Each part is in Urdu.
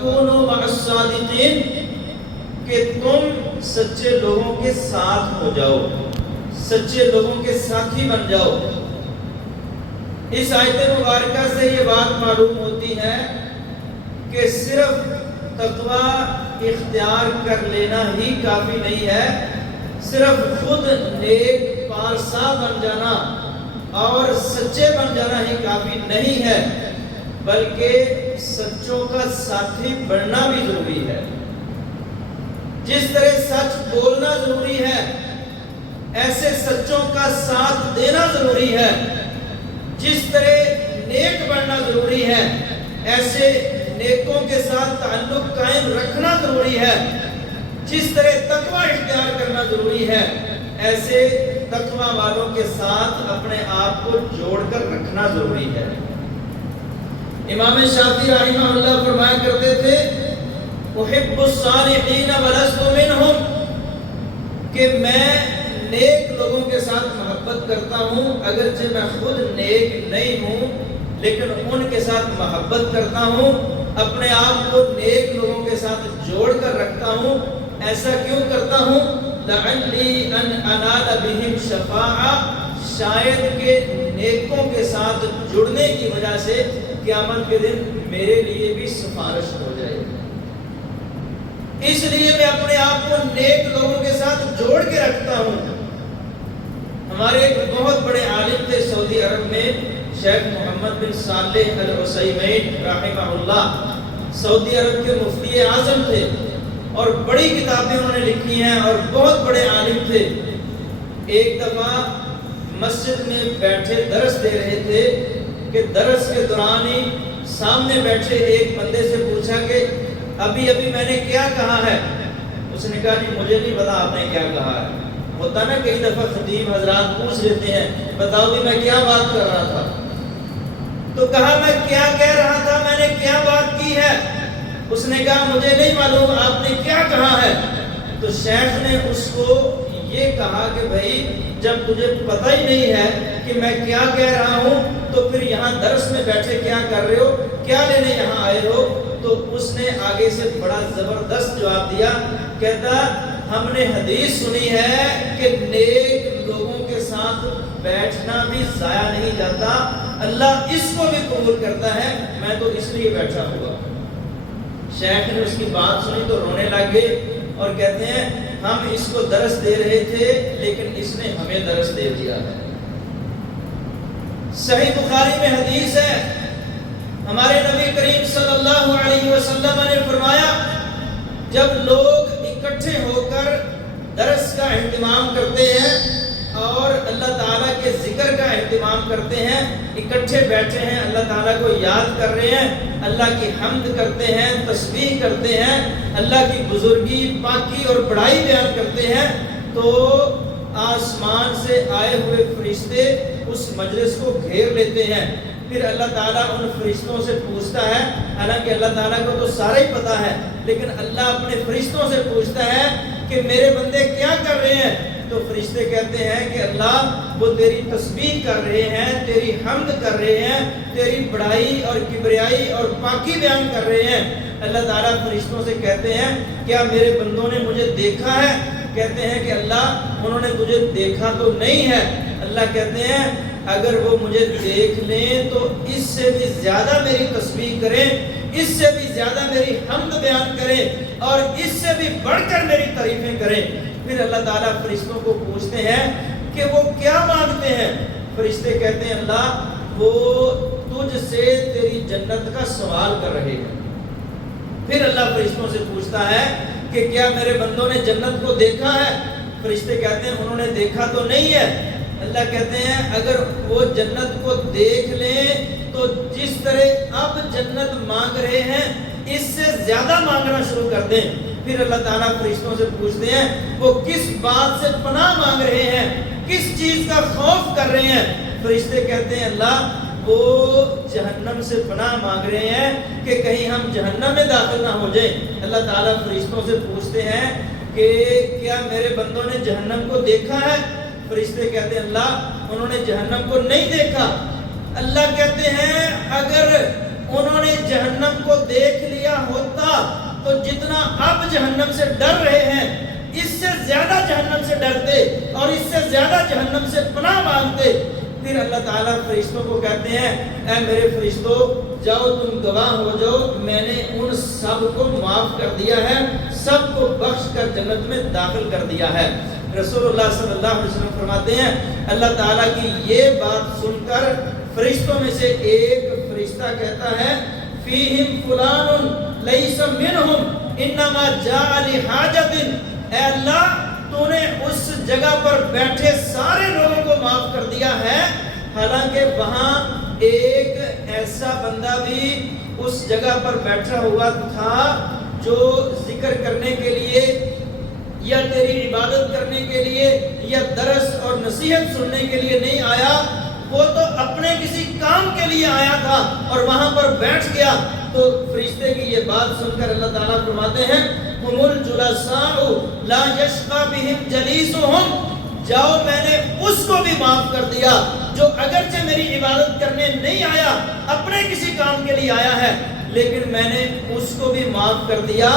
فَكُونُوا مَعَ الصَّادِقِينَ کہ تم سچے لوگوں کے ساتھ ہو جاؤ، سچے لوگوں کے ساتھی بن جاؤ۔ اس آیت مبارکہ سے یہ بات معلوم ہوتی ہے کہ صرف تقوی اختیار کر لینا ہی کافی نہیں ہے، صرف خود نیک پارسا بن جانا اور سچے بن جانا ہی کافی نہیں ہے، بلکہ سچوں کا ساتھی بننا بھی ضروری ہے۔ جس طرح سچ بولنا ضروری ہے، ایسے سچوں کا ساتھ دینا ضروری ہے۔ جس طرح نیک بننا ضروری ہے، ایسے نیکوں کے ساتھ تعلق قائم رکھنا ضروری ہے۔ جس طرح تقوی اختیار کرنا ضروری ہے، ایسے تقوی والوں کے ساتھ اپنے آپ کو جوڑ کر رکھنا ضروری ہے۔ امام شافعی رحمہ اللہ فرمایا کرتے تھے احب الصالحین ولست منہم کہ میں نیک لوگوں کے ساتھ محبت کرتا ہوں، اگرچہ میں خود نیک نہیں ہوں لیکن ان کے ساتھ محبت کرتا ہوں، اپنے آپ کو نیک لوگوں کے ساتھ جوڑ کر رکھتا ہوں۔ ایسا کیوں کرتا ہوں؟ لعلی ان انال بہم شفاعہ، شاید کہ نیکوں کے ساتھ جڑنے کی وجہ سے قیامت کے دن میرے لیے بھی سفارش ہو جائے۔ اس لیے میں اپنے آپ کو نیک لوگوں کے ساتھ جوڑ کے رکھتا ہوں۔ ہمارے ایک بہت بڑے عالم تھے سعودی عرب میں، شیخ محمد بن صالح العثیمین رحمہ اللہ، سعودی عرب کے مفتی اعظم تھے اور بڑی کتابیں انہوں نے لکھی ہیں اور بہت بڑے عالم تھے۔ ایک دفعہ مسجد میں بیٹھے درس دے رہے تھے کہ درس کے دوران ہی سامنے بیٹھے ایک بندے سے پوچھا کہ ابھی میں نے کیا کہا ہے؟ اس نے کہا جی مجھے نہیں پتا آپ نے کیا کہا ہے۔ ہوتا نا کئی دفعہ خطیب حضرات پوچھ لیتے ہیں بتاؤ بھی میں کیا بات کر رہا تھا، تو کہا میں کیا کہہ رہا تھا، میں نے کیا بات کی ہے؟ اس نے کہا مجھے نہیں معلوم آپ نے کیا کہا ہے۔ تو شیخ نے اس کو یہ کہا کہ بھائی جب تجھے پتہ ہی نہیں ہے کہ میں کیا کہہ رہا ہوں تو پھر یہاں درس میں بیٹھے کیا کر رہے ہو، کیا لینے یہاں آئے ہو؟ تو اس نے آگے سے بڑا زبردست جواب دیا، کہتا ہم نے حدیث سنی ہے کہ نیک لوگوں کے ساتھ بیٹھنا بھی ضائع نہیں جاتا، اللہ اس کو بھی قبول کرتا ہے، میں تو اس لیے بیٹھا ہوا۔ شیخ نے اس کی بات سنی تو رونے لگ گئے اور کہتے ہیں ہم اس کو درس دے رہے تھے لیکن اس نے ہمیں درس دے دیا ہے۔ صحیح بخاری میں حدیث ہے، ہمارے نبی کریم صلی اللہ علیہ وسلم نے فرمایا جب لوگ اکٹھے ہو کر درس کا اہتمام کرتے ہیں اور اللہ تعالیٰ کے ذکر کا اہتمام کرتے ہیں، اکٹھے بیٹھے ہیں، اللہ تعالیٰ کو یاد کر رہے ہیں، اللہ کی حمد کرتے ہیں، تسبیح کرتے ہیں، اللہ کی بزرگی، پاکی اور بڑائی بیان کرتے ہیں، تو آسمان سے آئے ہوئے فرشتے اس مجلس کو گھیر لیتے ہیں۔ پھر اللہ تعالیٰ ان فرشتوں سے پوچھتا ہے، حالانکہ اللہ تعالیٰ کو تو سارا ہی پتا ہے، لیکن اللہ اپنے فرشتوں سے پوچھتا ہے کہ میرے بندے کیا کر رہے ہیں؟ تو فرشتے کہتے ہیں کہ اللہ وہ تیری تسبیح کر رہے ہیں، تیری حمد کر رہے ہیں، تیری بڑائی اور کبریائی اور پاکی بیان کر رہے ہیں۔ اللہ تعالیٰ فرشتوں سے کہتے ہیں کیا میرے بندوں نے مجھے دیکھا ہے؟ کہتے ہیں کہ اللہ انہوں نے تجھے دیکھا تو نہیں ہے۔ اللہ کہتے ہیں اگر وہ مجھے دیکھ لیں تو اس سے بھی زیادہ میری تسبیح کریں، اس سے بھی زیادہ میری حمد بیان کریں اور اس سے بھی بڑھ کر میری تعریفیں کریں۔ پھر اللہ تعالیٰ فرشتوں کو پوچھتے ہیں کہ وہ کیا مانگتے ہیں؟ فرشتے کہتے ہیں اللہ وہ تجھ سے تیری جنت کا سوال کر رہے ہیں۔ پھر اللہ فرشتوں سے پوچھتا ہے کہ کیا میرے بندوں نے جنت کو دیکھا ہے؟ فرشتے کہتے ہیں انہوں نے دیکھا تو نہیں ہے۔ اللہ کہتے ہیں اگر وہ جنت کو دیکھ لیں تو جس طرح اب جنت مانگ رہے ہیں اس سے زیادہ مانگنا شروع کر دیں۔ پھر اللہ تعالیٰ فرشتوں سے پوچھتے ہیں وہ کس بات سے پناہ مانگ رہے ہیں، کس چیز کا خوف کر رہے ہیں؟ فرشتے کہتے ہیں اللہ وہ جہنم سے پناہ مانگ رہے ہیں کہ کہیں ہم جہنم میں داخل نہ ہو جائیں۔ اللہ تعالیٰ فرشتوں سے پوچھتے ہیں کہ کیا میرے بندوں نے جہنم کو دیکھا ہے؟ فرشتے کہتے ہیں اللہ انہوں نے جہنم کو نہیں دیکھا۔ اللہ کہتے ہیں اگر انہوں نے جہنم کو دیکھ لیا ہوتا آپ جہنم سے ڈر رہے ہیں، اس سے زیادہ جہنم سے ڈرتے اور اس سے زیادہ جہنم سے پناہ مانگتے، پھر اللہ تعالیٰ فرشتوں کو کہتے ہیں اے میرے فرشتوں جاؤ تم گواہ ہو جاؤ، میں نے ان سب کو معاف کر دیا ہے، سب کو بخش کر جنت میں داخل کر دیا ہے۔ رسول اللہ صلی اللہ علیہ وسلم فرماتے ہیں اللہ تعالیٰ کی یہ بات سن کر فرشتوں میں سے ایک فرشتہ کہتا ہے فیہم فلان لیس منہم انما جاء لحاجت، اے اللہ تو نے اس جگہ پر بیٹھے سارے لوگوں کو معاف کر دیا ہے، حالانکہ وہاں ایک ایسا بندہ بھی اس جگہ پر بیٹھا ہوا تھا جو ذکر کرنے کے لیے یا تیری عبادت کرنے کے لیے یا درس اور نصیحت سننے کے لیے نہیں آیا، وہ تو اپنے کسی کام کے لیے آیا تھا اور وہاں پر بیٹھ گیا۔ تو فرشتے کی یہ بات سن کر اللہ تعالیٰ فرماتے ہیں ہم الجلساء لا یشقی بہم جلیسہم، جاؤ میں نے اس کو بھی معاف کر دیا جو اگرچہ میری عبادت کرنے نہیں آیا، اپنے کسی کام کے لیے آیا ہے، لیکن میں نے اس کو بھی معاف کر دیا،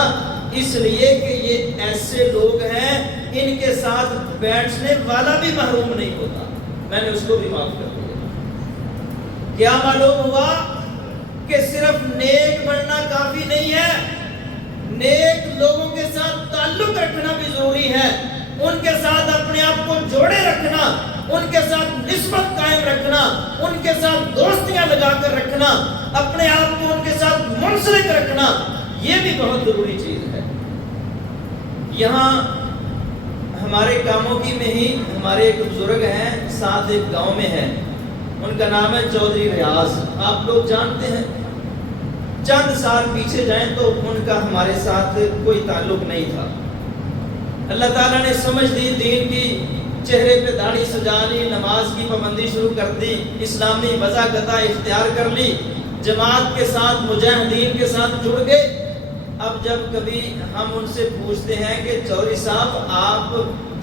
اس لیے کہ یہ ایسے لوگ ہیں ان کے ساتھ بیٹھنے والا بھی محروم نہیں ہوتا، میں نے اس کو بھی معاف کر دیا۔ کیا معلوم ہوا کہ صرف نیک بننا کافی نہیں ہے، نیک لوگوں کے ساتھ تعلق رکھنا بھی ضروری ہے، ان کے ساتھ اپنے آپ کو جوڑے رکھنا، ان کے ساتھ نسبت قائم رکھنا، ان کے ساتھ دوستیاں لگا کر رکھنا، اپنے آپ کو ان کے ساتھ منسلک رکھنا، یہ بھی بہت ضروری چیز ہے۔ یہاں ہمارے کاموں کی میں ہی ہمارے ایک بزرگ ہیں، ساتھ ایک گاؤں میں ہے، ان کا نام ہے چودھری ریاض، آپ لوگ جانتے ہیں۔ چند سال پیچھے جائیں تو ان کا ہمارے ساتھ کوئی تعلق نہیں تھا، اللہ تعالیٰ نے سمجھ دی، دین کی چہرے پہ داڑھی سجا لی، نماز کی پابندی شروع کر دی، اسلامی وضاحت اختیار کر لی، جماعت کے ساتھ مجاہدین کے ساتھ جڑ گئے۔ اب جب کبھی ہم ان سے پوچھتے ہیں کہ چودھری صاحب آپ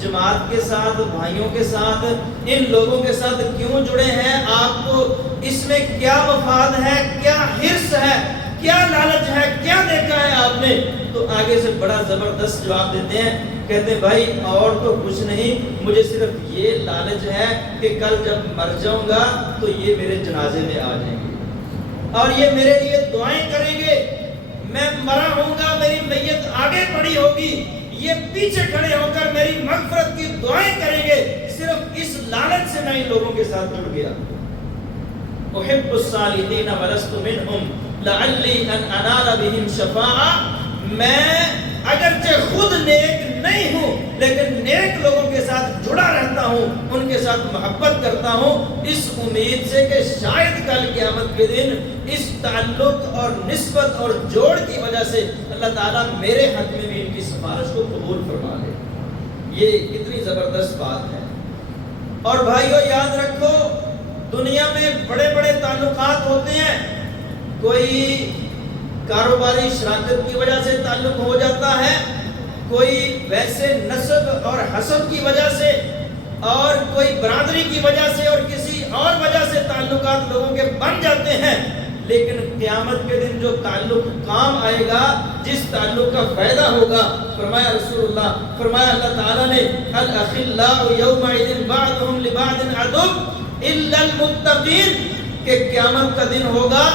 جماعت کے ساتھ، بھائیوں کے ساتھ، ان لوگوں کے ساتھ کیوں جڑے ہیں، آپ کو اس میں کیا مفاد ہے، کیا حرص ہے، کیا لالچ ہے، کیا دیکھا ہے آپ نے، تو آگے سے بڑا زبردست جواب دیتے ہیں، کہتے ہیں بھائی اور تو کچھ نہیں، مجھے صرف یہ لالچ ہے کہ کل جب مر جاؤں گا تو یہ میرے جنازے میں آ جائیں گے اور یہ میرے لیے دعائیں کریں گے، میں مرا ہوں گا، میری میت آگے پڑی ہوگی، یہ پیچھے کھڑے ہو کر میری مغفرت کی دعائیں کریں گے، صرف اس لالچ سے میں ان لوگوں کے ساتھ جڑ گیا۔ احب الصالحین ولست منہم لعلی ان انال بہم شفاعہ، میں اگرچہ خود نیک نہیں ہوں لیکن نیک لوگوں کے ساتھ جڑا رہتا ہوں، ان کے ساتھ محبت کرتا ہوں، اس امید سے کہ شاید کل قیامت کے دن اس تعلق اور نسبت اور جوڑ کی وجہ سے اللہ تعالیٰ میرے حق میں بھی ان کی سفارش کو قبول فرما لے۔ یہ کتنی زبردست بات ہے۔ اور بھائیو یاد رکھو دنیا میں بڑے بڑے تعلقات ہوتے ہیں، کوئی کاروباری شراکت کی وجہ سے تعلق ہو جاتا ہے، کوئی ویسے نسب اور حسب کی وجہ سے، اور کوئی برادری کی وجہ سے اور کسی اور وجہ سے تعلقات لوگوں کے بن جاتے ہیں، لیکن قیامت کے دن جو تعلق کام آئے گا، جس تعلق کا فائدہ ہوگا، فرمایا رسول اللہ، فرمایا اللہ تعالیٰ نے الاخلاء یومئذ بعضهم لبعض عدو الا المتقین، کہ قیامت کا دن ہوگا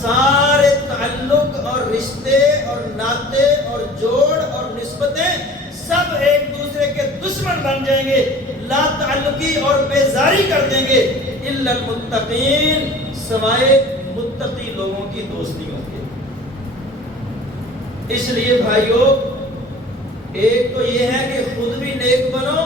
سارے تعلق اور رشتے اور ناطے اور جوڑ اور نسبتیں سب ایک دوسرے کے دشمن بن جائیں گے، لا تعلقی اور بیزاری کر دیں گے، الا المتقین، سوائے متقی لوگوں کی دوستی ہوگی۔ اس لیے بھائیو ایک تو یہ ہے کہ خود بھی نیک بنو،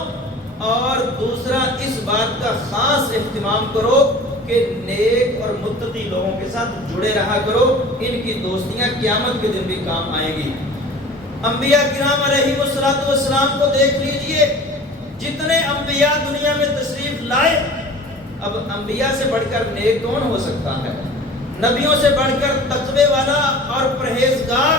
اور دوسرا اس بات کا خاص اہتمام کرو کہ نیک اور متقی لوگوں کے ساتھ جڑے رہا کرو، ان کی دوستیاں قیامت کے دن بھی کام آئیں گی۔ انبیاء کرام علیہ السلام کو دیکھ لیجئے، جتنے انبیاء دنیا میں تشریف لائے، اب انبیاء سے بڑھ کر نیک کون ہو سکتا ہے؟ نبیوں سے بڑھ کر تقوی والا اور پرہیزگار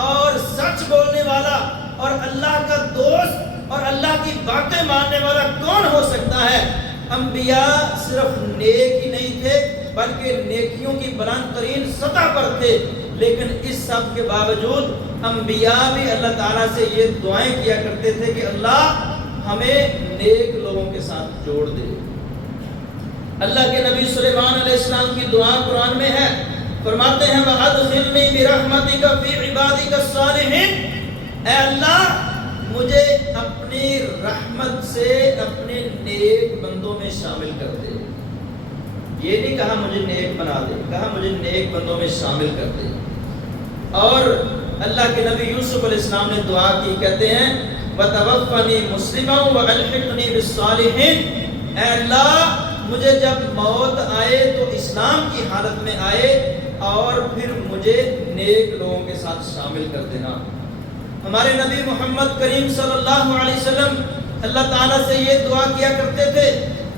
اور سچ بولنے والا اور اللہ کا دوست اور اللہ کی باتیں ماننے والا کون ہو سکتا ہے؟ انبیاء صرف نیک ہی نہیں تھے بلکہ نیکیوں کی بلند ترین سطح پر تھے، لیکن اس سب کے باوجود انبیاء بھی اللہ تعالیٰ سے یہ دعائیں کیا کرتے تھے کہ اللہ ہمیں نیک لوگوں کے ساتھ جوڑ دے۔ اللہ کے نبی سلیمان علیہ السلام کی دعا قرآن میں ہے، فرماتے ہیں وَأَدْخِلْنِي بِرَحْمَتِكَ فِي عِبَادِكَ الصَّالِحِينَ، اے اللہ مجھے اپنی رحمت سے اپنے نیک بندوں میں شامل کر دے۔ یہ نہیں کہا مجھے نیک بنا دے، کہا مجھے نیک بندوں میں شامل کر دے۔ اور اللہ کے نبی یوسف علیہ السلام نے دعا کی، کہتے ہیں وَتَوَفَّنِي مُسْلِمًا وَأَلْحِقْنِي بِالصَّالِحِينَ، اے اللہ مجھے جب موت آئے تو اسلام کی حالت میں آئے اور پھر مجھے نیک لوگوں کے ساتھ شامل کر دینا۔ ہمارے نبی محمد کریم صلی اللہ علیہ وسلم اللہ تعالیٰ سے یہ دعا کیا کرتے تھے،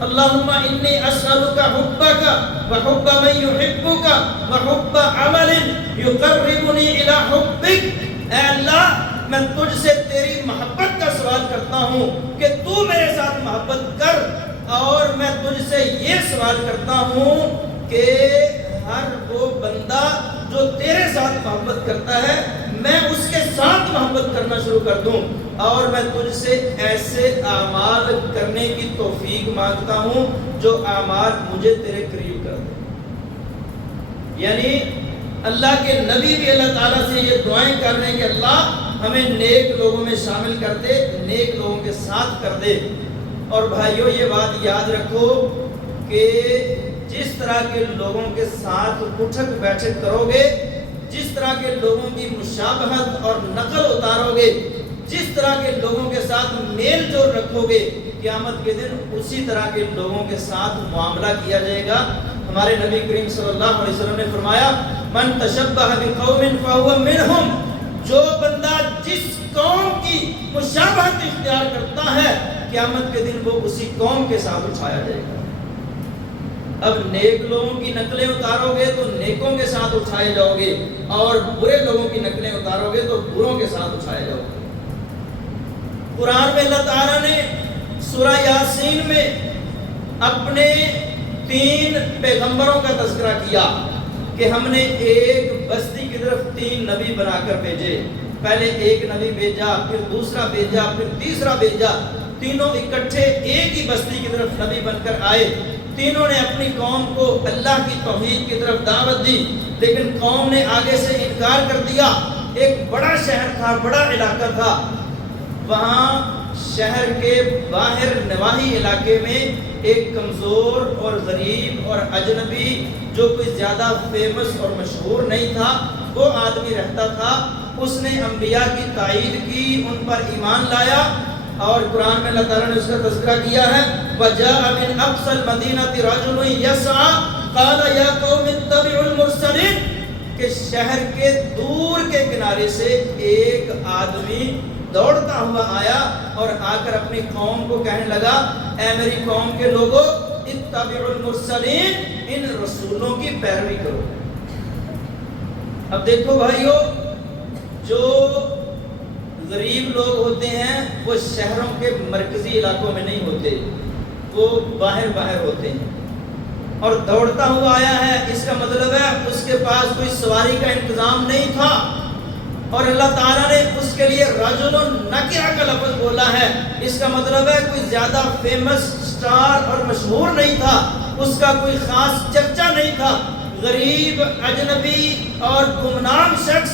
اللہم انی اسألک حبک وحب من یحبک وحب عمل یقربنی الی حبک، اے اللہ میں تجھ سے تیری محبت کا سوال کرتا ہوں کہ تو میرے ساتھ محبت کر، اور میں تجھ سے یہ سوال کرتا ہوں کہ ہر وہ بندہ جو تیرے ساتھ محبت کرتا ہے میں اس کے ساتھ محبت کرنا شروع کر دوں، اور میں تجھ سے ایسے اعمال کرنے کی توفیق مانگتا ہوں جو اعمال مجھے تیرے قریب کر دیں۔ یعنی اللہ کے نبی بھی اللہ تعالیٰ سے یہ دعائیں کر رہے ہیں کہ اللہ ہمیں نیک لوگوں میں شامل کر دے، نیک لوگوں کے ساتھ کر دے۔ اور بھائیوں یہ بات یاد رکھو کہ جس طرح کے لوگوں کے ساتھ اٹھک بیٹھک کرو گے، جس طرح کے لوگوں کی مشابہت اور نقل اتارو گے، جس طرح کے لوگوں کے ساتھ میل جول رکھو گے، قیامت کے دن اسی طرح کے لوگوں کے ساتھ معاملہ کیا جائے گا۔ ہمارے نبی کریم صلی اللہ علیہ وسلم نے فرمایا من تشبہ بقوم فہو منہم، جو بندہ جس قوم کی مشابہت اختیار کرتا ہے قیامت کے دن وہ اسی قوم کے ساتھ اٹھایا جائے گا۔ اب نیک لوگوں کی نقلیں اتارو گے تو نیکوں کے ساتھ اٹھائے جاؤ گے، اور برے لوگوں کی نقلیں اتارو گے تو بروں کے ساتھ اٹھائے جاؤ گے۔ قرآن میں اللہ تعالیٰ نے سورہ یاسین میں اپنے 3 پیغمبروں کا تذکرہ کیا کہ ہم نے ایک بستی کی طرف 3 نبی بنا کر بھیجے۔ پہلے ایک نبی بھیجا، پھر دوسرا بھیجا، پھر تیسرا بھیجا، تینوں اکٹھے ایک ہی بستی کی طرف نبی بن کر آئے۔ تینوں نے اپنی قوم کو اللہ کی توحید کی طرف دعوت دی، لیکن قوم نے آگے سے انکار کر دیا۔ ایک بڑا شہر تھا، بڑا علاقہ تھا، وہاں شہر کے باہر نواحی علاقے میں ایک کمزور اور غریب اور اجنبی جو کوئی زیادہ فیمس اور مشہور نہیں تھا وہ آدمی رہتا تھا۔ اس نے انبیاء کی تائید کی، ان پر ایمان لایا، اور قرآن میں اللہ تعالیٰ نے اس کا تذکرہ کیا ہے وَجَاءَ مِنْ أَقْصَى الْمَدِينَةِ رَجُلٌ يَسْعَىٰ قَالَ يَا قَوْمِ اتَّبِعُوا الْمُرْسَلِينَ، کہ شہر کے دور کے کنارے سے ایک آدمی دوڑتا ہوا آیا اور آ کر اپنی قوم کو کہنے لگا اے میری قوم کے لوگوں اتبعوا المرسلین، ان رسولوں کی پیروی کرو۔ اب دیکھو بھائیو، جو غریب لوگ ہوتے ہیں وہ شہروں کے مرکزی علاقوں میں نہیں ہوتے، وہ باہر ہوتے ہیں، اور دوڑتا ہوا آیا ہے، اس کا مطلب ہے اس کے پاس کوئی سواری کا انتظام نہیں تھا، اور اللہ تعالیٰ نے اس کے لیے رجل نکرہ کا لفظ بولا ہے، اس کا مطلب ہے کوئی زیادہ فیمس سٹار اور مشہور نہیں تھا، اس کا کوئی خاص چرچا نہیں تھا، غریب اجنبی اور گمنام شخص،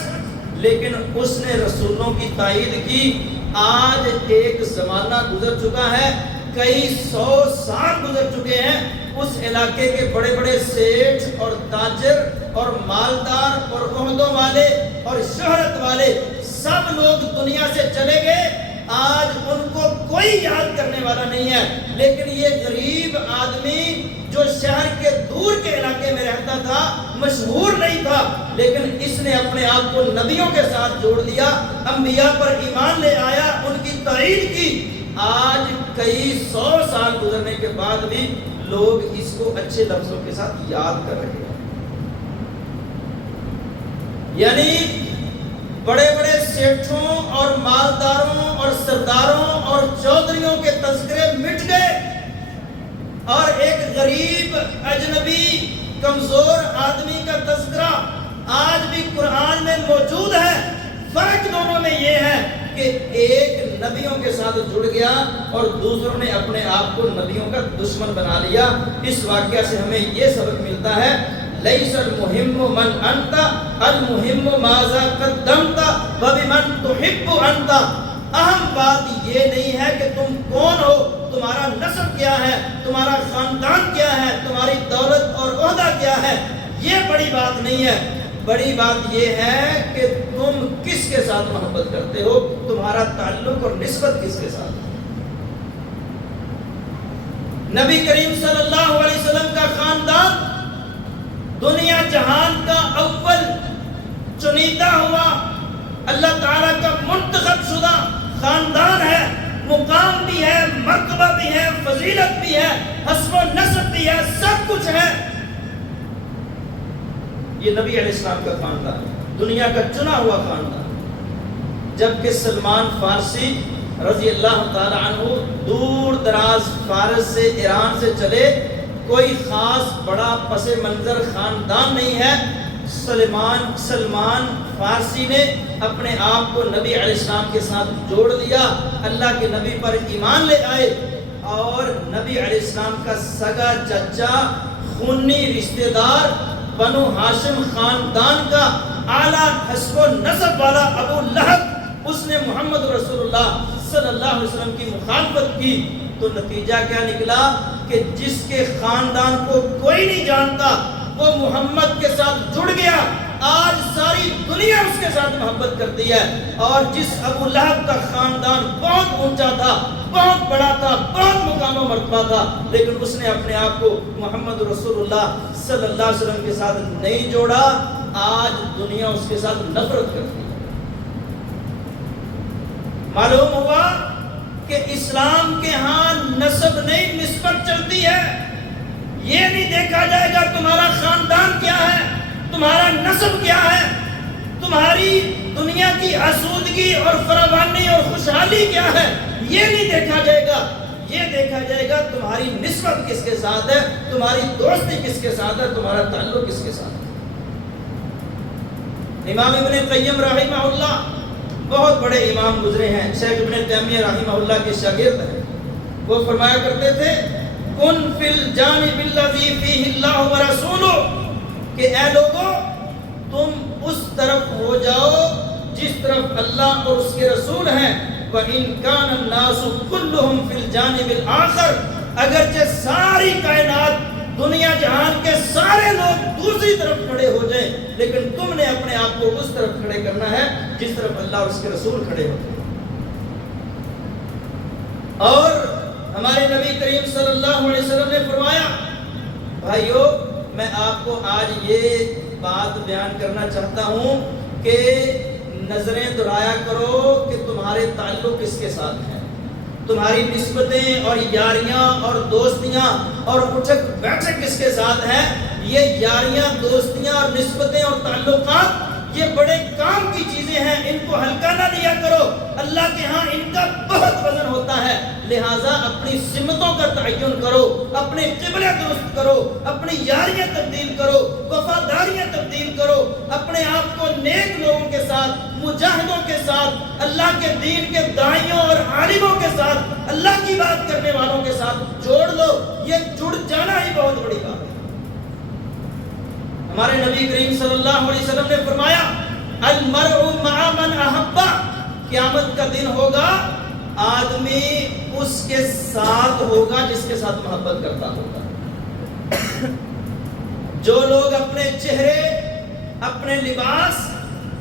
لیکن اس نے رسولوں کی تائید کی۔ آج ایک زمانہ گزر چکا ہے، کئی 100 سال گزر چکے ہیں، اس علاقے کے بڑے بڑے سیٹھ اور تاجر اور مالدار اور عہدوں والے اور شہرت والے سب لوگ دنیا سے چلے گئے، آج ان کو کوئی یاد کرنے والا نہیں ہے، لیکن یہ غریب آدمی جو شہر کے دور کے علاقے میں رہتا تھا، مشہور نہیں تھا، لیکن اس نے اپنے آپ کو نبیوں کے ساتھ جوڑ دیا، انبیاء پر ایمان لے آیا، ان کی تائید کی۔ آج کئی 100 سال گزرنے کے بعد بھی لوگ اس کو اچھے لفظوں کے ساتھ یاد کر رہے ہیں۔ یعنی بڑے بڑے سیٹھوں اور مالداروں اور سرداروں اور چودھریوں کے تذکرے مٹ گئے، اور ایک غریب اجنبی کمزور آدمی کا تذکرہ آج بھی قرآن میں موجود ہے. فرق دونوں میں یہ ہے کہ ایک نبیوں کے ساتھ جڑ گیا اور دوسروں نے اپنے آپ کو نبیوں کا دشمن بنا لیا. اس واقعہ سے ہمیں یہ سبق ملتا ہے لیس المہم من انت المہم ماذا قدمت وبمن تحب انت. اہم بات یہ نہیں ہے کہ تم کون ہو، تمہارا نسب کیا ہے، تمہارا خاندان کیا ہے، تمہاری دولت اور عہدہ کیا ہے، یہ بڑی بات نہیں ہے. بڑی بات یہ ہے کہ تم کس کے ساتھ محبت کرتے ہو، تمہارا تعلق اور نسبت کس کے ساتھ. نبی کریم صلی اللہ علیہ وسلم کا خاندان دنیا جہان کا اول چنیدہ ہوا اللہ تعالیٰ کا منتخب شدہ خاندان ہے. مقام بھی ہے، مرتبہ بھی ہے، فضیلت بھی ہے، حسب و نسب بھی ہے، سب کچھ ہے. یہ نبی علیہ السلام کا خاندان ہے، دنیا کا چنا ہوا خاندان. جبکہ سلمان فارسی رضی اللہ تعالی عنہ دور دراز فارس سے، ایران سے چلے، کوئی خاص بڑا پس منظر خاندان نہیں ہے. سلمان فارسی نے اپنے آپ کو نبی علیہ السلام کے ساتھ جوڑ دیا، اللہ کے نبی پر ایمان لے آئے اور نبی علیہ السلام کا سگا چچا، خونی رشتہ دار، بنو ہاشم خاندان کا اعلیٰ حسب و نسب والا ابو لہب، اس نے محمد رسول اللہ صلی اللہ علیہ وسلم کی مخالفت کی. تو نتیجہ کیا نکلا کہ جس کے خاندان کو کوئی نہیں جانتا وہ محمد کے ساتھ جڑ گیا. آج ساری دنیا اس کے ساتھ محبت کرتی ہے. اور جس ابو لہب کا خاندان بہت اونچا تھا، بہت بڑا تھا، بہت مقام و مرتبہ تھا، لیکن اس نے اپنے آپ کو محمد رسول اللہ صلی اللہ علیہ وسلم کے ساتھ نہیں جوڑا. آج دنیا اس کے ساتھ نفرت کرتی ہے. معلوم ہوا کہ اسلام کے ہاں نسب نہیں، نسبت چلتی ہے. یہ نہیں دیکھا جائے گا تمہارا خاندان کیا ہے، تمہارا نسب کیا ہے، تمہاری دنیا کی آسودگی اور فراوانی اور خوشحالی کیا ہے، یہ نہیں دیکھا جائے گا. یہ دیکھا جائے گا تمہاری نسبت کس کے ساتھ ہے، تمہاری دوستی کس کے ساتھ ہے، تمہارا تعلق کس کے ساتھ ہے. امام ابن قیم رحمہ اللہ بہت بڑے امام گزرے ہیں، شیخ ابن تیمیہ رحمہ اللہ کے شاگرد ہیں. وہ فرمایا کرتے تھے کن فی الجانب الذی فیہ اللہ ورسولہ، کہ اے لوگو تم اس طرف ہو جاؤ جس طرف اللہ اور اس کے رسول ہیں. وَإِن كَانَ النَّاسُ كُلُّهُمْ فِي الْجَانِبِ الْآخَرِ، اگرچہ ساری کائنات دنیا جہان کے سارے لوگ دوسری طرف کھڑے ہو جائیں، لیکن تم نے اپنے آپ کو اس طرف کھڑے کرنا ہے جس طرف اللہ اور اس کے رسول کھڑے ہوتے ہیں. اور ہمارے نبی کریم صلی اللہ علیہ وسلم نے فرمایا بھائیو، میں آپ کو آج یہ بات بیان کرنا چاہتا ہوں کہ نظریں دوڑایا کرو کہ تمہارے تعلق کس کے ساتھ ہیں، تمہاری نسبتیں اور یاریاں اور دوستیاں اور اٹھک بیٹھک کس کے ساتھ ہیں. یہ یاریاں، دوستیاں اور نسبتیں اور تعلقات یہ بڑے کام کی چیزیں ہیں، ان کو ہلکا نہ لیا کرو. اللہ کے ہاں ان کا بہت وزن ہوتا ہے. لہٰذا اپنی سمتوں کا تعین کرو، اپنے قبلے درست کرو، اپنی یاریاں تبدیل کرو، وفاداریاں تبدیل کرو، اپنے آپ کو نیک لوگوں کے ساتھ، مجاہدوں کے ساتھ، اللہ کے دین کے داعیوں اور عالموں کے ساتھ، اللہ کی بات کرنے والوں کے ساتھ جوڑ لو. یہ جڑ جانا ہی بہت بڑی بات ہے. ہمارے نبی کریم صلی اللہ علیہ وسلم نے فرمایا المرء مع من احب، قیامت کا دن ہوگا آدمی اس کے ساتھ ہوگا جس کے ساتھ محبت کرتا ہوگا. جو لوگ اپنے چہرے، اپنے لباس،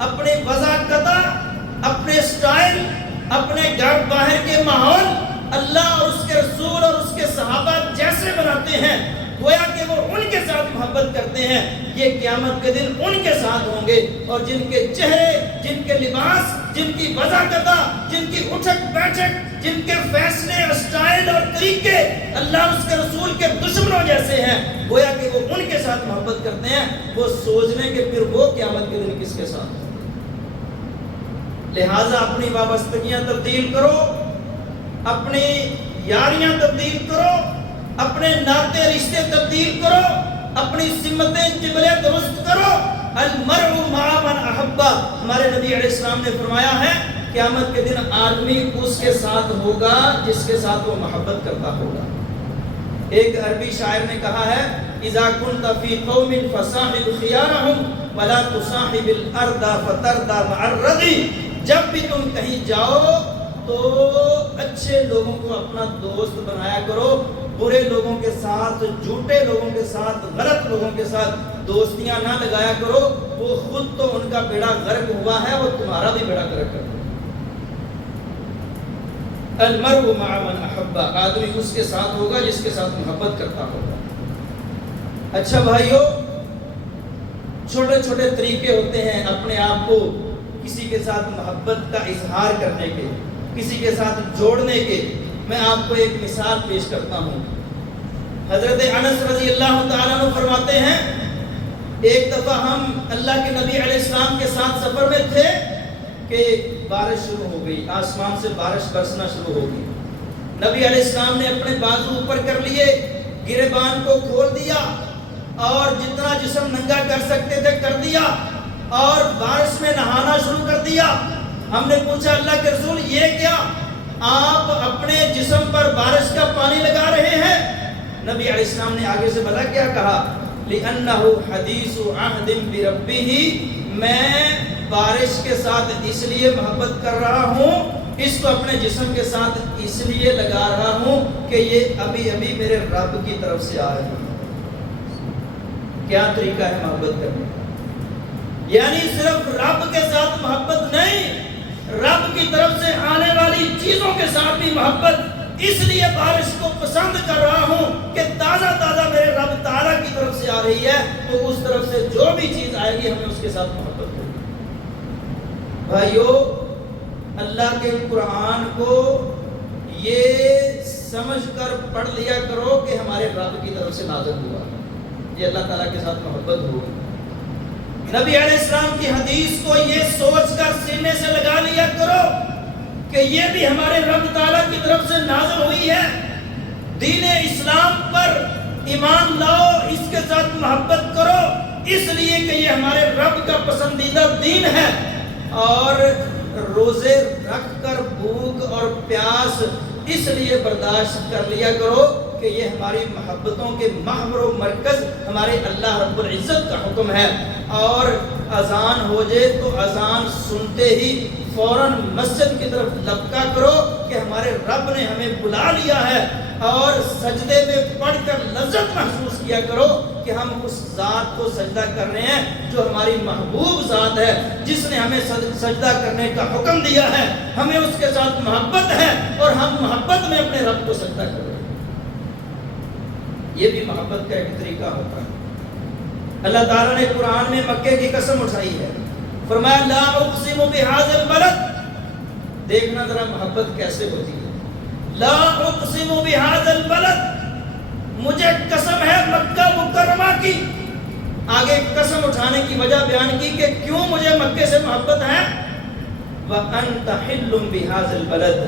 اپنے وضاحت، اپنے سٹائل، اپنے گھر باہر کے ماحول اللہ اور اس کے رسول اور اس کے صحابہ جیسے بناتے ہیں، گویا کہ وہ ان کے ساتھ محبت کرتے ہیں، یہ قیامت کے دن ان کے ساتھ ہوں گے. اور جن کے چہرے، جن کے لباس، جن کی وضاحت، جن کی اٹھک بیٹھک، جن کے فیصلے، اسٹائل اور طریقے اللہ اور اس کے رسول کے دشمنوں جیسے ہیں، گویا کہ وہ ان کے ساتھ محبت کرتے ہیں. وہ سوچنے کہ پھر وہ قیامت کے دن کس کے ساتھ ہیں. لہٰذا اپنی وابستگیاں تبدیل کرو، اپنی یاریاں تبدیل کرو، اپنے ناطے رشتے تبدیل کرو، اپنی سمتیں قبلے درست کرو، المرء مع من احبا، ہمارے نبی علیہ السلام نے فرمایا ہے قیامت کے دن آدمی اس کے ساتھ ہوگا جس کے ساتھ وہ محبت کرتا ہوگا۔ ایک عربی شاعر نے کہا ہے اذا كنت في قوم فصاحب خيارهم ولا تصاحب الارض فترضى مع الرضي، جب بھی تم کہیں جاؤ تو اچھے لوگوں کو اپنا دوست بنایا کرو، برے لوگوں کے ساتھ، جھوٹے لوگوں کے ساتھ، غلط لوگوں کے ساتھ دوستیاں نہ لگایا کرو، وہ خود تو ان کا بیڑا غرق ہوا ہے، وہ تمہارا بھی بیڑا غرق کرے۔ المرء مع من احب، آدمی اس کے ساتھ ہوگا جس کے ساتھ محبت کرتا ہوگا۔ اچھا بھائیو، چھوٹے چھوٹے طریقے ہوتے ہیں اپنے آپ کو کسی کے ساتھ محبت کا اظہار کرنے کے، کسی کے ساتھ جوڑنے کے۔ میں آپ کو ایک مثال پیش کرتا ہوں۔ حضرت انس رضی اللہ تعالیٰ عنہ فرماتے ہیں ایک دفعہ ہم اللہ کے نبی علیہ السلام کے ساتھ سفر میں تھے کہ بارش شروع ہو گئی، آسمان سے بارش برسنا شروع ہو گئی۔ نبی علیہ السلام نے اپنے بازو اوپر کر لیے، گریبان کو کھول دیا اور جتنا جسم ننگا کر سکتے تھے کر دیا اور بارش میں نہانا شروع کر دیا۔ ہم نے پوچھا اللہ کے رسول یہ کیا؟ آپ اپنے جسم پر بارش کا پانی لگا رہے ہیں؟ نبی علیہ السلام نے آگے سے بلا کیا کہا، لِأَنَّهُ حَدِيثُ عَهْدٍ بِرَبِّهِ، میں بارش کے ساتھ اس لیے محبت کر رہا ہوں، اس کو اپنے جسم کے ساتھ اس لیے لگا رہا ہوں کہ یہ ابھی ابھی میرے رب کی طرف سے آ رہی ہے۔ کیا طریقہ ہے محبت کرنے کا؟ یعنی صرف رب کے ساتھ محبت نہیں، رب کی طرف سے آنے والی چیزوں کے ساتھ بھی محبت، اس لیے بارش کو پسند کر رہا ہوں کہ تازہ تازہ میرے رب تعالیٰ کی طرف سے آ رہی ہے، تو اس طرف سے جو بھی چیز آئے گی ہمیں اس کے ساتھ محبت کرنی۔ بھائیو، اللہ کے قرآن کو یہ سمجھ کر پڑھ لیا کرو کہ ہمارے رب کی طرف سے نازل ہوا، یہ اللہ تعالیٰ کے ساتھ محبت ہوگی۔ نبی علیہ السلام کی حدیث کو یہ سوچ کر سینے سے لگا لیا کرو کہ یہ بھی ہمارے رب تعالیٰ کی طرف سے نازل ہوئی ہے۔ دین اسلام پر ایمان لاؤ، اس کے ساتھ محبت کرو، اس لیے کہ یہ ہمارے رب کا پسندیدہ دین ہے۔ اور روزے رکھ کر بھوک اور پیاس اس لیے برداشت کر لیا کرو کہ یہ ہماری محبتوں کے محور و مرکز ہمارے اللہ رب العزت کا حکم ہے۔ اور اذان ہو جائے تو اذان سنتے ہی فوراً مسجد کی طرف لپکا کرو کہ ہمارے رب نے ہمیں بلا لیا ہے، اور سجدے میں پڑھ کر لذت محسوس کیا کرو کہ ہم اس ذات کو سجدہ کر رہے ہیں جو ہماری محبوب ذات ہے، جس نے ہمیں سجدہ کرنے کا حکم دیا ہے، ہمیں اس کے ساتھ محبت ہے اور ہم محبت میں اپنے رب کو سجدہ کر رہے ہیں۔ یہ بھی محبت کا ایک طریقہ ہوتا ہے۔ اللہ تعالیٰ نے قرآن میں مکے کی قسم اٹھائی ہے، فرمایا لا اقسم بهذا البلد، دیکھنا ذرا محبت کیسے ہوتی ہے۔ لا اقسم بهذا البلد، مجھے قسم ہے مکہ مکرمہ کی۔ آگے قسم اٹھانے کی وجہ بیان کی کہ کیوں مجھے مکے سے محبت ہے۔ وَأَنْتَ حِلٌّ بِهَذَا الْبَلَدِ،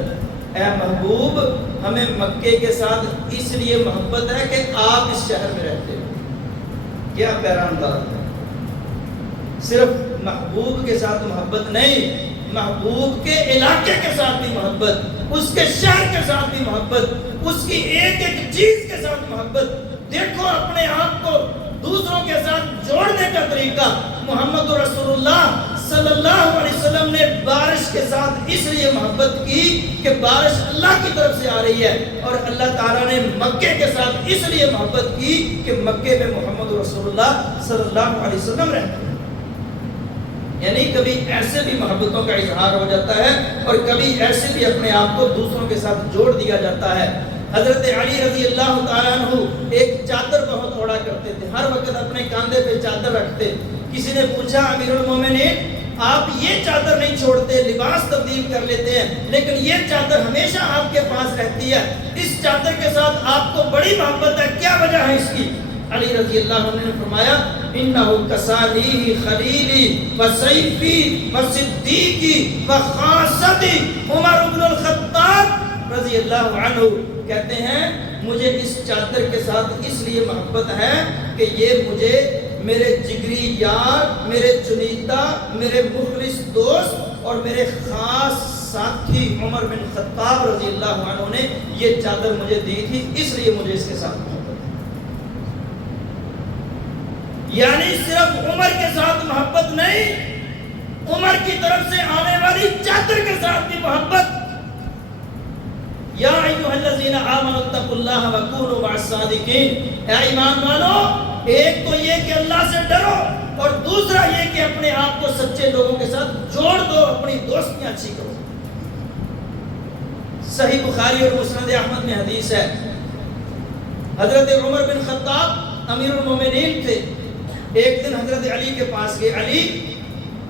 اے محبوب ہمیں مکے کے ساتھ اس لیے محبت ہے کہ آپ اس شہر میں رہتے ہو۔ کیا پیارا انداز ہے، صرف محبوب کے ساتھ محبت نہیں، محبوب کے علاقے کے ساتھ بھی محبت، اس کے شہر کے ساتھ بھی محبت، اس کی ایک ایک چیز کے ساتھ محبت۔ دیکھو اپنے آپ کو دوسروں کے ساتھ جوڑنے کا طریقہ۔ محمد رسول اللہ صلی اللہ علیہ وسلم نے بارش کے ساتھ اس لیے محبت کی کہ بارش اللہ کی طرف سے آ رہی ہے، اور اللہ تعالیٰ نے مکے کے ساتھ اس لیے محبت کی کہ مکے میں محمد رسول اللہ صلی اللہ علیہ وسلم رہتے ہیں۔ یعنی کبھی ایسے بھی محبتوں کا اظہار ہو جاتا ہے اور کبھی ایسے بھی اپنے آپ کو دوسروں کے ساتھ جوڑ دیا جاتا ہے۔ حضرت علی رضی اللہ تعالیٰ عنہ ایک چادر بہت اوڑا کرتے تھے، ہر وقت اپنے کاندھے پہ چادر رکھتے۔ کسی نے پوچھا امیر المومنین آپ یہ چادر نہیں چھوڑتے، لباس تبدیل کر لیتے ہیں، لیکن یہ چادر ہمیشہ آپ کے پاس رہتی ہے، اس چادر کے ساتھ آپ کو بڑی محبت ہے، کیا وجہ ہے اس کی؟ علی رضی اللہ عنہ نے فرمایا انہو کسانی خلیلی وسیفی وصدیقی وخاصتی۔ عمر بن الخطاب رضی اللہ عنہ کہتے ہیں مجھے اس چادر کے ساتھ اس لیے محبت ہے کہ یہ مجھے میرے جگری یار، میرے چنیدہ، میرے مخلص دوست اور میرے خاص ساتھی عمر بن خطاب رضی اللہ عنہ نے یہ چادر مجھے دی تھی، اس لیے مجھے اس کے ساتھ محبت ہے۔ یعنی صرف عمر کے ساتھ محبت نہیں، عمر کی طرف سے آنے والی چادر کے ساتھ بھی محبت۔ یا ایھا الذین آمنوا اتقوا اللہ وکونوا مع الصادقین، اے ایمان والو، ایک تو یہ کہ اللہ سے ڈرو، اور دوسرا یہ کہ اپنے آپ کو سچے لوگوں کے ساتھ جوڑ دو، اپنی دوستیاں اچھی کرو۔ صحیح بخاری اور مسند احمد میں حدیث ہے، حضرت عمر بن خطاب امیر المومنین تھے، ایک دن حضرت علی کے پاس گئے، علی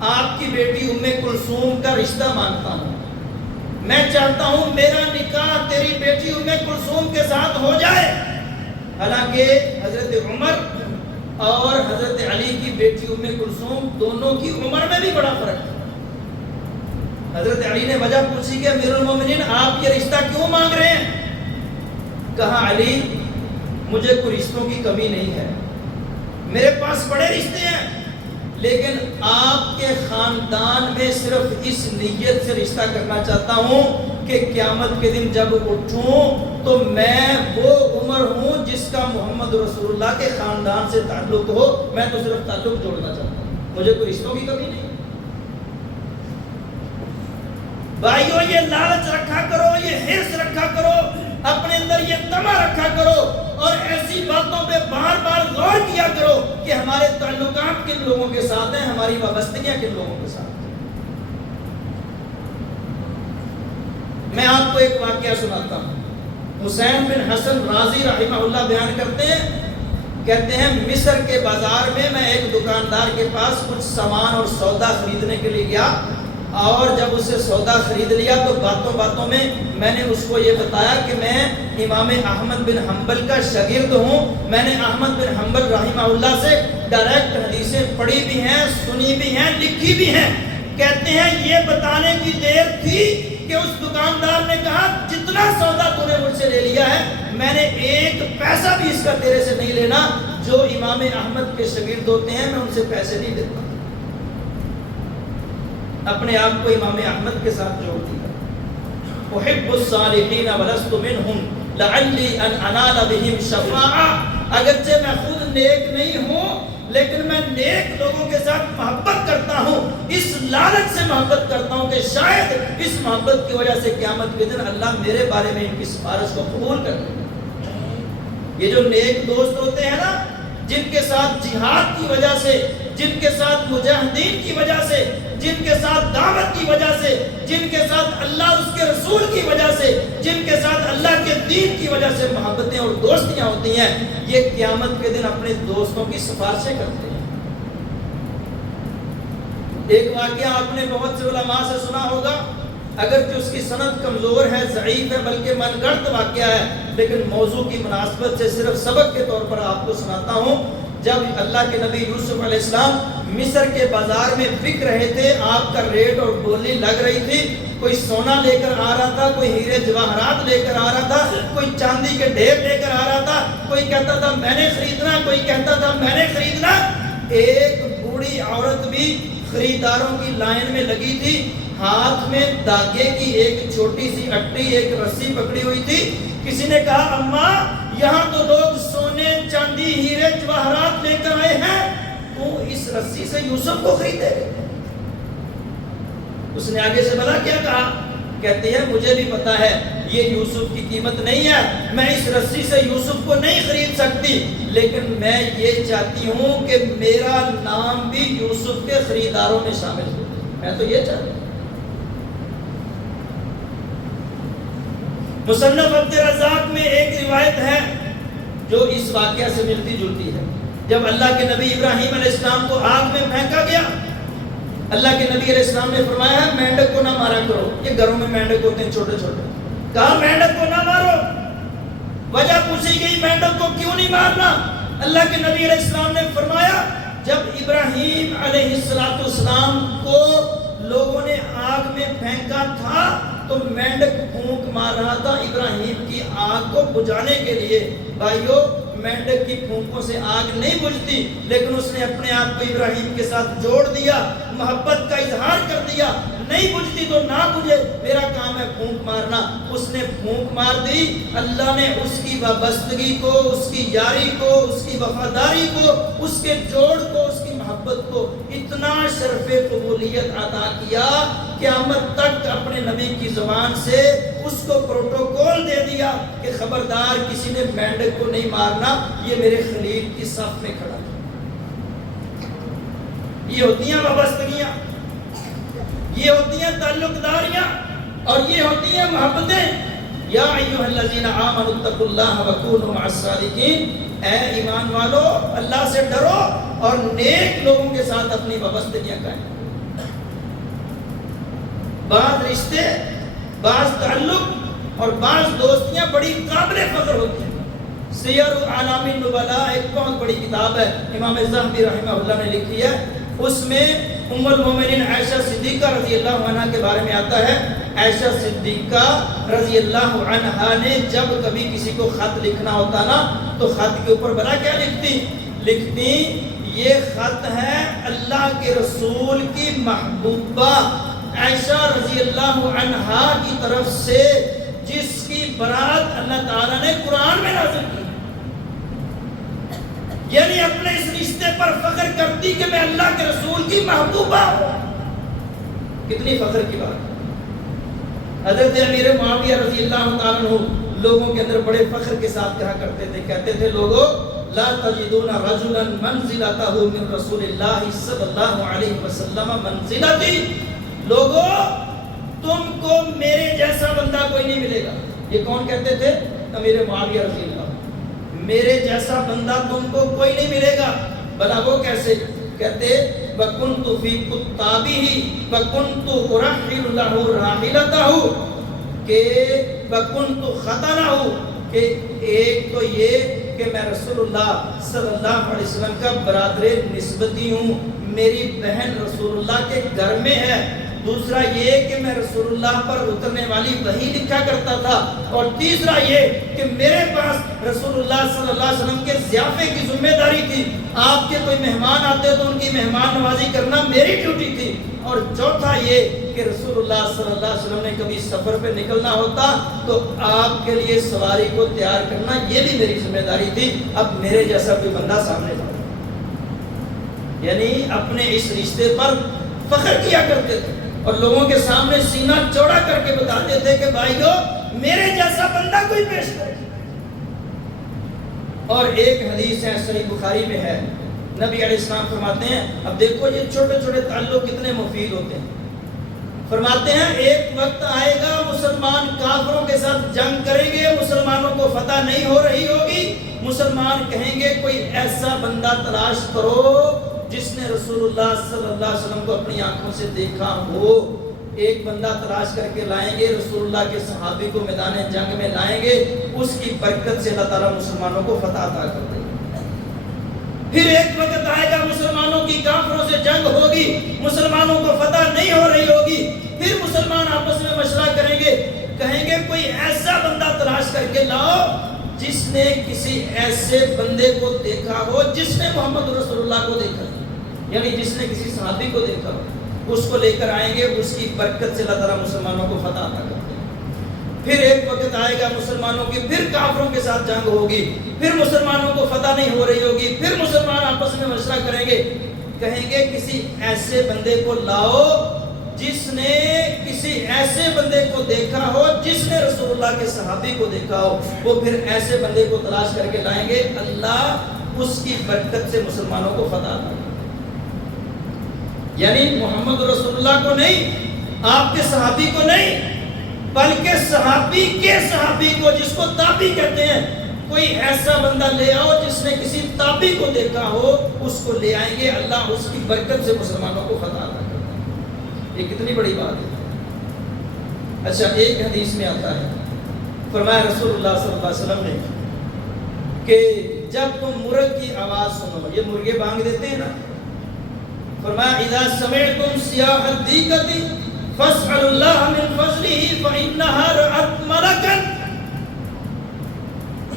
آپ کی بیٹی ام کلثوم کا رشتہ مانگتا ہوں، میں چاہتا ہوں میرا نکاح تیری بیٹی ام کلثوم کے ساتھ ہو جائے۔ حالانکہ حضرت عمر اور حضرت علی کی بیٹی ام کلثوم دونوں کی عمر میں بھی بڑا فرق ہے۔ حضرت علی نے وجہ پوچھی کہ امیر المومنین آپ یہ رشتہ کیوں مانگ رہے ہیں؟ کہا علی مجھے کوئی رشتوں کی کمی نہیں ہے، میرے پاس بڑے رشتے ہیں، لیکن آپ کے خاندان میں صرف اس نیت سے رشتہ کرنا چاہتا ہوں کہ قیامت کے دن جب اٹھوں تو میں وہ عمر ہوں جس کا محمد رسول اللہ کے خاندان سے تعلق ہو، میں تو صرف تعلق جوڑنا چاہتا ہوں، مجھے کوئی رشتوں کی کمی نہیں۔ بھائیو یہ لالچ رکھا کرو، یہ حرص رکھا کرو، اپنے اندر یہ طمع رکھا کرو، اور ایسی باتوں پہ بار بار غور کیا کرو کہ ہمارے تعلقات کن لوگوں کے ساتھ ہیں، ہماری وابستگیاں کن لوگوں کے ساتھ ہیں۔ میں آپ کو ایک واقعہ سناتا ہوں۔ حسین بن حسن رازی رحمہ اللہ بیان کرتے ہیں، کہتے ہیں مصر کے بازار میں ایک دکاندار کے پاس کچھ سامان اور سودا خریدنے کے لیے گیا، اور جب اسے سودا خرید لیا تو باتوں باتوں میں میں نے اس کو یہ بتایا کہ میں امام احمد بن حنبل کا شاگرد ہوں، میں نے احمد بن حنبل رحمہ اللہ سے ڈائریکٹ حدیثیں پڑھی بھی ہیں، سنی بھی ہیں، لکھی بھی ہیں۔ کہتے ہیں یہ بتانے کی دیر تھی کہ اس دکاندار نے کہا جتنا سودا تو نے مجھ سے لے لیا ہے، میں نے ایک پیسہ بھی اس کا تیرے سے نہیں لینا، جو امام احمد کے شاگرد ہوتے ہیں میں ان سے پیسے نہیں لیتا۔ اپنے آپ کو امام احمد کے ساتھ جوڑ دیا۔ احب الصالحین ولست منہم لعلی ان انال بہم شفاعہ، اگرچہ میں خود نیک نہیں ہوں لیکن میں نیک لوگوں کے ساتھ محبت کرتا ہوں، اس لالچ سے محبت کرتا ہوں کہ شاید اس محبت کی وجہ سے قیامت کے دن اللہ میرے بارے میں ان کی سفارش کو قبول کر لے۔ یہ جو نیک دوست ہوتے ہیں نا، جن کے ساتھ جہاد کی وجہ سے، جن کے ساتھ مجاہدین کی وجہ سے، جن کے ساتھ دعوت کی وجہ سے، جن کے ساتھ اللہ اس کے رسول کی وجہ سے، جن کے ساتھ اللہ کے دین کی وجہ سے محبتیں اور دوستیاں ہوتی ہیں، یہ قیامت کے دن اپنے دوستوں کی سفارشیں کرتے ہیں۔ ایک واقعہ آپ نے بہت سے علماء سے سنا ہوگا، اگرچہ اس کی سند کمزور ہے، ضعیف ہے، بلکہ من گھڑت واقعہ ہے، لیکن موضوع کی مناسبت سے صرف سبق کے طور پر آپ کو سناتا ہوں۔ جب اللہ کے نبی یوسف علیہ السلام مصر کے بازار میں بک رہے تھے، آپ کا ریٹ اور بولی لگ رہی تھی، کوئی سونا لے کر آ رہا تھا، کوئی ہیرے جواہرات لے کر آ رہا تھا، کوئی چاندی کے ڈھیر لے کر آ رہا تھا، کوئی کہتا تھا میں نے خریدنا، کوئی کہتا تھا میں نے خریدنا۔ ایک بوڑھی عورت بھی خریداروں کی لائن میں لگی تھی، ہاتھ میں داغے کی ایک چھوٹی سی اٹی، ایک رسی پکڑی ہوئی تھی۔ کسی نے کہا اماں یہاں تو لوگ سونے چاندی ہیرے جواہرات لے کر آئے ہیں، تو اس رسی سے یوسف کو خریدے؟ اس نے آگے سے بلا کیا کہا؟ کہتے ہیں مجھے بھی پتا ہے یہ یوسف کی قیمت نہیں ہے، میں اس رسی سے یوسف کو نہیں خرید سکتی، لیکن میں یہ چاہتی ہوں کہ میرا نام بھی یوسف کے خریداروں میں شامل ہو، میں تو یہ چاہتی ہوں۔ مصنف عبد الرزاق میں ایک روایت ہے جو اس واقعہ سے ملتی جلتی ہے۔ جب اللہ کے نبی ابراہیم علیہ السلام کو آگ میں پھینکا گیا، اللہ کے نبی علیہ السلام نے فرمایا ہے مینڈک کو نہ مارا کرو، یہ گھروں میں مینڈک ہوتے ہیں چھوٹے چھوٹے، کہا مینڈک کو نہ مارو۔ وجہ پوچھی گئی مینڈک کو کیوں نہیں مارنا؟ اللہ کے نبی علیہ السلام نے فرمایا جب ابراہیم علیہ السلام کو لوگوں نے آگ میں پھینکا تھا تو مینڈک پھونک مار رہا تھا ابراہیم کی آگ کو بجھانے کے لیے۔ بھائیو مینڈک کی پھونکوں سے آگ نہیں بجھتی، لیکن اس نے اپنے آپ کو ابراہیم کے ساتھ جوڑ دیا، محبت کا اظہار کر دیا، نہیں بجھتی تو نہ بجھے، میرا کام ہے پھونک مارنا۔ اس نے پھونک مار دی، اللہ نے اس کی وابستگی کو، اس کی یاری کو، اس کی وفاداری کو، اس کے جوڑ کو، اس کی محبت کو اتنا شرف قبولیت عطا کیا، قیامت تک اپنے نبی کی زبان سے اس کو پروٹوکول دے دیا کہ خبردار کسی نے مینڈک کو نہیں مارنا، یہ میرے خلیل کی صف میں کھڑا تھا۔ یہ ہوتی ہیں وابستگیاں، یہ ہوتی ہیں تعلق داریاں، اور یہ ہوتی ہیں محبتیں۔ یا ایھا الذین آمنوا اتقوا اللہ وکونوا مع الصادقین، اے ایمان والو اللہ سے ڈرو اور نیک لوگوں کے ساتھ اپنی وابستگیاں قائم۔ بعض رشتے، بعض تعلق اور بعض دوستیاں بڑی قابل فخر ہوتی ہیں۔ سیر اعلام النبلاء ایک بہت بڑی کتاب ہے، امام ذہبی رحمہ اللہ نے لکھی ہے، اس میں ام المومنین عائشہ صدیقہ رضی اللہ عنہ کے بارے میں آتا ہے۔ عائشہ صدیقہ رضی اللہ عنہا نے جب کبھی کسی کو خط لکھنا ہوتا نا تو خط کے اوپر بلا کیا لکھتی یہ خط ہے اللہ کے رسول کی محبوبہ عائشہ رضی اللہ عنہا کی طرف سے، جس کی برات اللہ تعالیٰ نے قرآن میں نازل کی، یعنی اپنے اس رشتے پر فخر کرتی کہ میں اللہ کے رسول کی محبوبہ ہوں۔ کتنی فخر کی بات ہے۔ حضرت امیر معاویہ رضی اللہ تعالیٰ عنہ لوگوں کے اندر بڑے فخر کے ساتھ کہا کرتے تھے، کہتے تھے لوگوں لا تجدون رجلا منزلتہ من رسول اللہ صلی اللہ علیہ وسلم منزلتی، لوگوں تم کو میرے جیسا بندہ کوئی نہیں ملے گا۔ یہ کون کہتے تھے؟ امیر معاویہ رضی اللہ، میرے جیسا بندہ تم کو کوئی نہیں ملے گا۔ بلا وہ کیسے؟ کہتے وَكُنْتُ فِي كُتَّابِهِ وَكُنْتُ أُرَحِّلُ لَهُ رَاحِلَتَهُ، کہ وَكُنْتُ خَطَنَهُ، کہ ایک تو یہ کہ میں رسول اللہ صلی اللہ علیہ وسلم کا برادر نسبتی ہوں، میری بہن رسول اللہ کے گھر میں ہے، دوسرا یہ کہ میں رسول اللہ پر اترنے والی وحی لکھا کرتا تھا، اور تیسرا یہ کہ میرے پاس رسول اللہ صلی اللہ علیہ وسلم کے ضیافے کی ذمہ داری تھی، آپ کے کوئی مہمان آتے تو ان کی مہمان نوازی کرنا میری ڈیوٹی تھی، اور چوتھا یہ کہ رسول اللہ صلی اللہ علیہ وسلم نے کبھی سفر پہ نکلنا ہوتا تو آپ کے لیے سواری کو تیار کرنا یہ بھی میری ذمہ داری تھی۔ اب میرے جیسا کوئی بندہ سامنے تھا، یعنی اپنے اس رشتے پر فخر کیا کرتے تھے اور لوگوں کے سامنے سینہ چوڑا کر کے بتاتے تھے کہ بھائیو میرے جیسا بندہ کوئی پیش کرے۔ اور ایک حدیث ہے صحیح بخاری میں ہے، نبی علیہ السلام فرماتے ہیں، اب دیکھو یہ چھوٹے چھوٹے تعلق کتنے مفید ہوتے ہیں، فرماتے ہیں ایک وقت آئے گا مسلمان کافروں کے ساتھ جنگ کریں گے، مسلمانوں کو فتح نہیں ہو رہی ہوگی، مسلمان کہیں گے کوئی ایسا بندہ تلاش کرو جس نے رسول اللہ صلی اللہ علیہ وسلم کو اپنی آنکھوں سے دیکھا ہو۔ ایک بندہ تلاش کر کے لائیں گے، رسول اللہ کے صحابی کو میدان جنگ میں لائیں گے، اس کی برکت سے اللہ تعالیٰ مسلمانوں کو فتح عطا کر دے گا۔ پھر ایک وقت آئے گا مسلمانوں کی کافروں سے جنگ ہوگی، مسلمانوں کو فتح نہیں ہو رہی ہوگی، پھر مسلمان آپس میں مشورہ کریں گے، کہیں گے کوئی ایسا بندہ تلاش کر کے لاؤ جس نے کسی ایسے بندے کو دیکھا ہو جس نے محمد رسول اللہ کو دیکھا، یعنی جس نے کسی صحابی کو دیکھا ہو، اس کو لے کر آئیں گے، اس کی برکت سے اللہ تعالیٰ مسلمانوں کو فتح عطا کرتے ہیں۔ پھر ایک وقت آئے گا مسلمانوں کی پھر کافروں کے ساتھ جنگ ہوگی، پھر مسلمانوں کو فتح نہیں ہو رہی ہوگی، پھر مسلمان آپس میں مشورہ کریں گے، کہیں گے کسی ایسے بندے کو لاؤ جس نے کسی ایسے بندے کو دیکھا ہو جس نے رسول اللہ کے صحابی کو دیکھا ہو، وہ پھر ایسے بندے کو تلاش کر کے لائیں گے، اللہ اس کی برکت سے مسلمانوں کو فتح عطا کرے۔ یعنی محمد رسول اللہ کو نہیں، آپ کے صحابی کو نہیں، بلکہ صحابی کے صحابی کو، جس کو تابعی کہتے ہیں، کوئی ایسا بندہ لے آؤ جس نے کسی تابعی کو دیکھا ہو، اس کو لے آئیں گے، اللہ اس کی برکت سے مسلمانوں کو فتح عطا کرتا ہے۔ یہ کتنی بڑی بات ہے۔ اچھا ایک حدیث میں آتا ہے، فرمایا رسول اللہ صلی اللہ علیہ وسلم نے کہ جب تم مرغ کی آواز سنو، یہ مرغے بانگ دیتے ہیں نا، فرمایا اذا سمعتم صیاح الدیکۃ فاسألوا اللہ من فضلہ فإنہا رأت ملکا،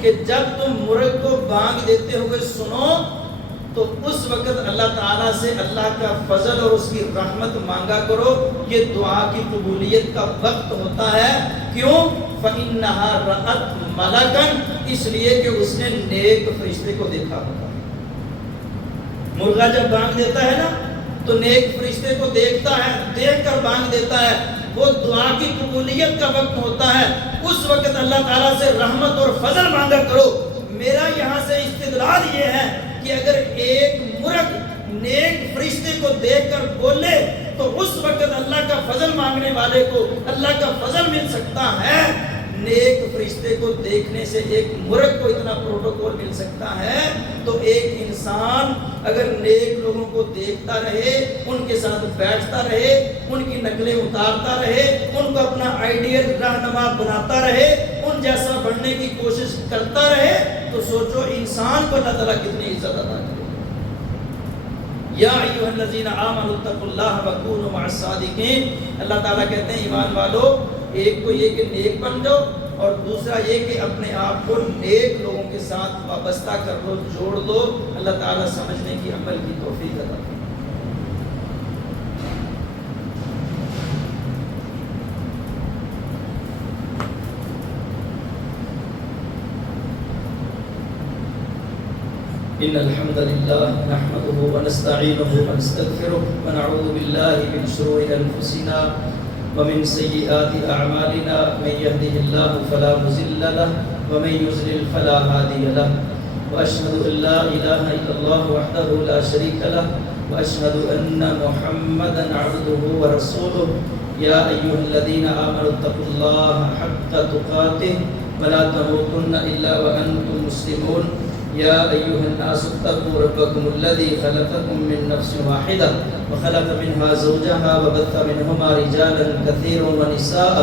کہ جب تم مرغ کو بانگ دیتے ہوئے سنو تو اس وقت اللہ تعالیٰ سے اللہ کا فضل اور اس کی رحمت مانگا کرو. یہ دعا کی قبولیت کا وقت ہوتا ہے. کیوں؟ فَإِنَّهَا رَأَتْ مَلَكًا، اس لیے کہ اس نے نیک فرشتے کو دیکھا ہوتا ہے. مرغا جب بانگ دیتا ہے نا تو نیک فرشتے کو دیکھتا ہے، دیکھ کر بانگ دیتا ہے. وہ دعا کی قبولیت کا وقت ہوتا ہے. اس وقت اللہ تعالیٰ سے رحمت اور فضل مانگا کرو. میرا یہاں سے استدلال یہ ہے کہ اگر ایک مرغ نیک فرشتے کو دیکھ کر بولے تو اس وقت اللہ کا فضل مانگنے والے کو اللہ کا فضل مل سکتا ہے. نیک فرشتے کو دیکھنے سے ایک مرغ کو اتنا پروٹوکول مل سکتا ہے، تو ایک انسان اگر نیک لوگوں کو دیکھتا رہے، ان کے ساتھ بیٹھتا رہے، ان کی نقلیں اتارتا رہے، ان کو اپنا آئیڈیل رہنما بناتا رہے، ان جیسا بننے کی کوشش کرتا رہے، تو سوچو انسان کو اللہ تعالیٰ کتنی عزت عطا کرے. یا ایھا الذین آمنوا اتقوا اللہ وکونوا مع الصادقین. اللہ تعالیٰ کہتے ہیں ایمان والو، ایک کو یہ کہ نیک بن جاؤ، اور دوسرا یہ کہ اپنے آپ کو نیک لوگوں کے ساتھ وابستہ کر لو، جوڑ دو. اللہ تعالیٰ سمجھنے کی، عمل کی توفیق عطا کرے. إن الحمد لله نحمده ونستعينه ونستغفره ونعوذ بالله من شرور أنفسنا ومن سيئات أعمالنا. من يهده الله فلا مضل له ومن يضلل فلا هادي له. وأشهد أن لا إله إلا الله وحده لا شريك له وأشهد أن محمدا عبده ورسوله. يا أيها الذين آمنوا اتقوا الله حق تقاته ولا تموتن إلا وأنتم مسلمون. يا أيها الناس اتقوا ربكم الذي خلقكم من نفس واحدة وخلق منها زوجها وبث منهما رجالا كثيرا ونساء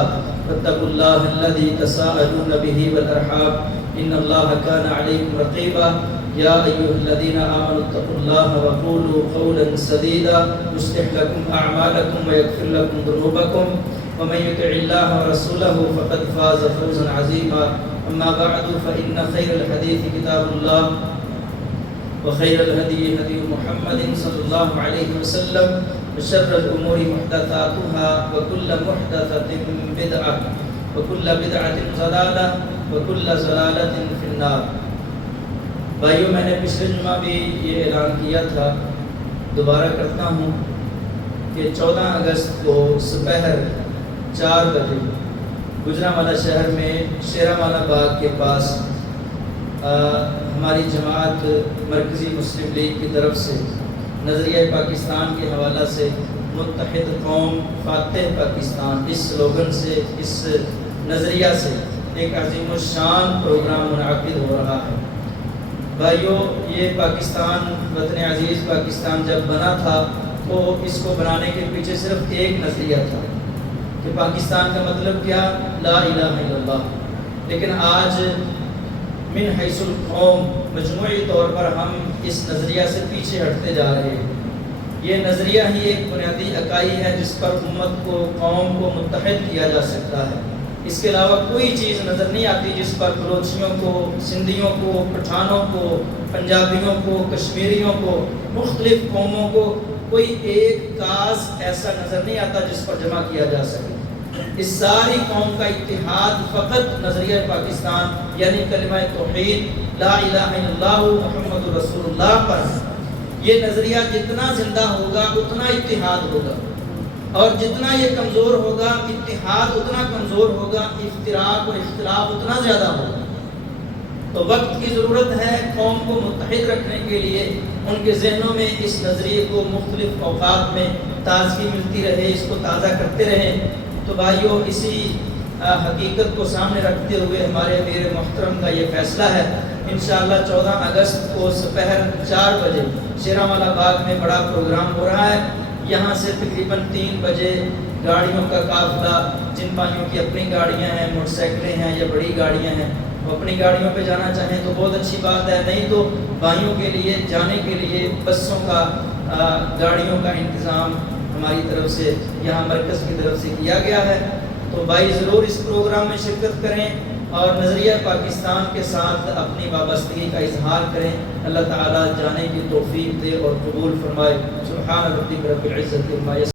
واتقوا الله الذي تساءلون به والأرحام إن الله كان عليكم رقيبا. يا أيها الذين آمنوا اتقوا الله وقولوا قولا سديدا يصلح لكم أعمالكم ويغفر لكم ذنوبكم ومن يطع الله ورسوله فقد فاز فوزا عظيما. أما بعد فإن خير الحديث كتاب الله وخير الهدي هدي محمد صلى الله عليه وسلم وشر الأمور محدثاتها وكل محدثة بدعة وكل بدعة ضلالة وكل ضلالة في النار. بھائیو، میں نے پچھلے جمعہ بھی یہ اعلان کیا تھا، دوبارہ کرتا ہوں کہ 14 اگست کو سپہر 4 بجے گجرانوالہ شہر میں شیراوالا باغ کے پاس ہماری جماعت مرکزی مسلم لیگ کی طرف سے نظریہ پاکستان کے حوالہ سے متحد قوم فاتح پاکستان، اس سلوگن سے، اس نظریہ سے ایک عظیم الشان پروگرام منعقد ہو رہا ہے. بھائیو، یہ پاکستان، وطن عزیز پاکستان جب بنا تھا تو اس کو بنانے کے پیچھے صرف ایک نظریہ تھا کہ پاکستان کا مطلب کیا؟ لا الہ الا اللہ. لیکن آج من حیث القوم مجموعی طور پر ہم اس نظریہ سے پیچھے ہٹتے جا رہے ہیں. یہ نظریہ ہی ایک بنیادی اکائی ہے جس پر امت کو، قوم کو متحد کیا جا سکتا ہے. اس کے علاوہ کوئی چیز نظر نہیں آتی جس پر بلوچیوں کو، سندھیوں کو، پٹھانوں کو، پنجابیوں کو، کشمیریوں کو، مختلف قوموں کو کوئی ایک کاز ایسا نظر نہیں آتا جس پر جمع کیا جا سکے. اس ساری قوم کا اتحاد فقط نظریہ پاکستان یعنی کلمہ توحید لا الہ الا اللہ محمد رسول اللہ پر. یہ نظریہ جتنا زندہ ہوگا اتنا اتحاد ہوگا، اور جتنا یہ کمزور ہوگا اتحاد اتنا کمزور ہوگا، افتراق اور اختلاف اتنا زیادہ ہوگا. تو وقت کی ضرورت ہے قوم کو متحد رکھنے کے لیے، ان کے ذہنوں میں اس نظریے کو مختلف اوقات میں تازگی ملتی رہے، اس کو تازہ کرتے رہیں. تو بھائیو، اسی حقیقت کو سامنے رکھتے ہوئے ہمارے امیر محترم کا یہ فیصلہ ہے. انشاءاللہ 14 اگست کو سپہر 4 بجے شیراوالا باغ میں بڑا پروگرام ہو رہا ہے. یہاں سے تقریباً 3 بجے گاڑیوں کا قافلہ، جن بھائیوں کی اپنی گاڑیاں ہیں، موٹر سائیکلیں ہیں یا بڑی گاڑیاں ہیں، وہ اپنی گاڑیوں پہ جانا چاہیں تو بہت اچھی بات ہے. نہیں تو بھائیوں کے لیے جانے کے لیے بسوں کا، گاڑیوں کا انتظام ہماری طرف سے، یہاں مرکز کی طرف سے کیا گیا ہے. تو بھائی ضرور اس پروگرام میں شرکت کریں. اور نظریہ پاکستان کے ساتھ اپنی وابستگی کا اظہار کریں۔ اللہ تعالیٰ جانے کی توفیق دے اور قبول فرمائے۔ سبحان ربک رب العزت عما یصفون۔